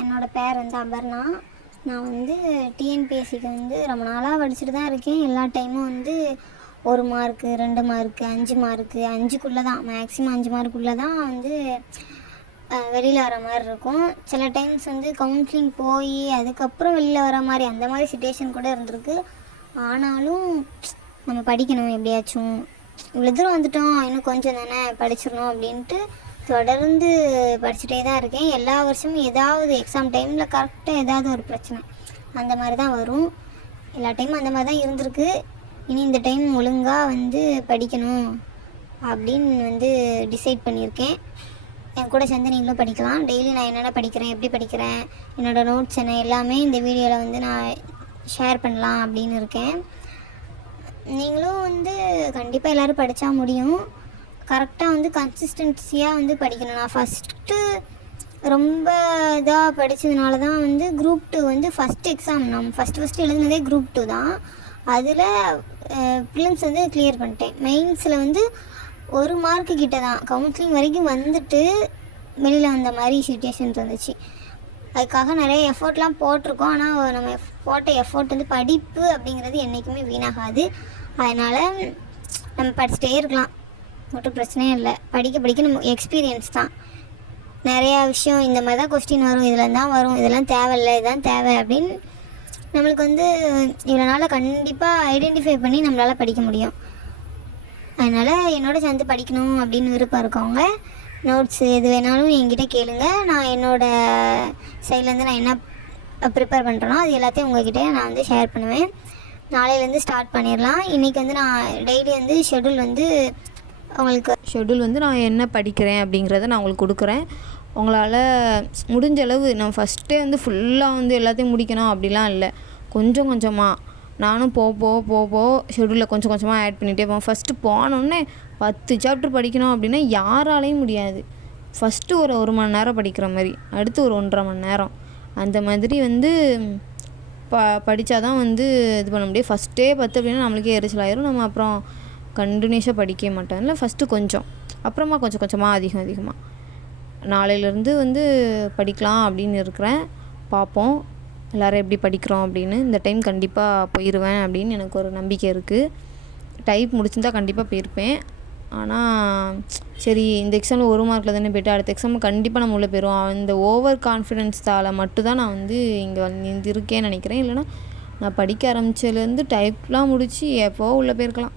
என்னோடய பேர் வந்து அபர்ணா. நான் வந்து டிஎன்பிஎஸ்சிக்கு வந்து ரொம்ப நாளாக படிச்சுட்டு தான் இருக்கேன். எல்லா டைமும் வந்து 1 மார்க்கு 2 மார்க்கு 5 மார்க்கு 5க்குள்ளே தான், மேக்ஸிமம் 5 மார்க்குள்ளே தான் வந்து வெளியில் வர மாதிரி இருக்கும். சில டைம்ஸ் வந்து கவுன்சிலிங் போய் அதுக்கப்புறம் வெளியில் வர மாதிரி அந்த மாதிரி சிச்சுவேஷன் கூட இருந்திருக்கு. ஆனாலும் நம்ம படிக்கணும், எப்படியாச்சும் இவ்வளோ தூரம் வந்துட்டோம், இன்னும் கொஞ்சம் தானே படிச்சிடணும் அப்படின்ட்டு தொடர்ந்து படிச்சுட்டே தான் இருக்கேன். எல்லா வருஷமும் ஏதாவது எக்ஸாம் டைமில் கரெக்டாக ஏதாவது ஒரு பிரச்சனை அந்த மாதிரி தான் வரும். எல்லா டைமும் அந்த மாதிரி தான் இருந்திருக்கு. இனி இந்த டைம் ஒழுங்காக வந்து படிக்கணும் அப்படின்னு வந்து டிசைட் பண்ணியிருக்கேன். என் கூட சேர்ந்து நீங்களும் படிக்கலாம். டெய்லி நான் என்னென்ன படிக்கிறேன், எப்படி படிக்கிறேன், என்னோடய நோட்ஸ் என்ன எல்லாமே இந்த வீடியோவில் வந்து நான் ஷேர் பண்ணலாம் அப்படின்னு இருக்கேன். நீங்களும் வந்து கண்டிப்பாக எல்லோரும் படித்தா முடியும். கரெக்டாக வந்து கன்சிஸ்டன்சியாக வந்து படிக்கணும். நான் ஃபஸ்ட்டு ரொம்ப இதாக படித்ததுனால தான் வந்து குரூப் 2 வந்து ஃபஸ்ட் எக்ஸாம் நான் ஃபஸ்ட்டு எழுதுனதே குரூப் 2 தான். அதில் ப்ரிலிம்ஸ் வந்து கிளியர் பண்ணிட்டேன். மெயின்ஸில் வந்து 1 மார்க்கு கிட்ட தான், கவுன்சிலிங் வரைக்கும் வந்துட்டு வெளியில் வந்த மாதிரி சுச்சுவேஷன்ஸ் வந்துச்சு. அதுக்காக நிறைய எஃபோர்ட்லாம் போட்டிருக்கோம். ஆனால் நம்ம போட்ட எஃபோர்ட் வந்து படிப்பு அப்படிங்கிறது என்றைக்குமே வீணாகாது. அதனால் நம்ம படிச்சுட்டே இருக்கலாம், ஒன்றும் பிரச்சனையே இல்லை. படிக்க படிக்க நம்ம எக்ஸ்பீரியன்ஸ் தான். நிறையா விஷயம் இந்த மாதிரி தான் கொஸ்டின் வரும், இதில் தான் வரும், இதெல்லாம் தேவையில்லை, இதுதான் தேவை அப்படின்னு நம்மளுக்கு வந்து இவ்வளோ நாள் கண்டிப்பாக ஐடென்டிஃபை பண்ணி நம்மளால் படிக்க முடியும். அதனால் என்னோட சேர்ந்து படிக்கணும் அப்படின்னு விருப்பம் இருக்கவங்க நோட்ஸ் எது வேணாலும் என்கிட்ட கேளுங்க. நான் என்னோடய சைட்லேருந்து நான் என்ன ப்ரிப்பேர் பண்ணுறேனோ அது எல்லாத்தையும் உங்கள்கிட்ட நான் வந்து ஷேர் பண்ணுவேன். நாளையிலேருந்து ஸ்டார்ட் பண்ணிடலாம். இன்றைக்கி வந்து நான் டெய்லி வந்து ஷெட்யூல் வந்து நான் என்ன படிக்கிறேன் அப்படிங்கிறத நான் உங்களுக்கு கொடுக்குறேன். உங்களால் முடிஞ்ச அளவு நான் ஃபஸ்ட்டே வந்து ஃபுல்லாக வந்து எல்லாத்தையும் முடிக்கணும் அப்படிலாம் இல்லை. கொஞ்சம் கொஞ்சமாக நானும் போ ஷெட்யூலில் கொஞ்சம் கொஞ்சமாக ஆட் பண்ணிகிட்டே போவேன். ஃபஸ்ட்டு போனோடனே 10 சாப்டர் படிக்கணும் அப்படின்னா யாராலையும் முடியாது. ஃபஸ்ட்டு ஒரு 1 மணி நேரம் படிக்கிற மாதிரி, அடுத்து ஒரு 1.5 மணி நேரம் அந்த மாதிரி வந்து படித்தா தான் வந்து இது பண்ண முடியும். ஃபஸ்ட்டே 10 அப்படின்னா நம்மளுக்கே எரிச்சலாயிரும். நம்ம அப்புறம் கண்டினியூஸாக படிக்க மாட்டோம். இல்லை ஃபஸ்ட்டு கொஞ்சம், அப்புறமா கொஞ்சம் கொஞ்சமாக அதிகமாக நாளையிலேருந்து வந்து படிக்கலாம் அப்படின்னு இருக்கிறேன். பார்ப்போம் எல்லோரும் எப்படி படிக்கிறோம் அப்படின்னு. இந்த டைம் கண்டிப்பாக போயிடுவேன் அப்படின்னு எனக்கு ஒரு நம்பிக்கை இருக்குது. டைப் முடிச்சிருந்தா கண்டிப்பாக போயிருப்பேன். ஆனால் சரி, இந்த எக்ஸாமில் 1 மார்க்கில் தானே போய்ட்டு அடுத்த எக்ஸாமில் கண்டிப்பாக நம்ம உள்ளே போயிடுவோம். அந்த ஓவர் கான்ஃபிடென்ஸால் மட்டும்தான் நான் வந்து இங்கே இருக்கேன்னு நினைக்கிறேன். இல்லைனா நான் படிக்க ஆரம்பித்ததுலேருந்து டைப்லாம் முடித்து எப்போ உள்ளே போயிருக்கலாம்.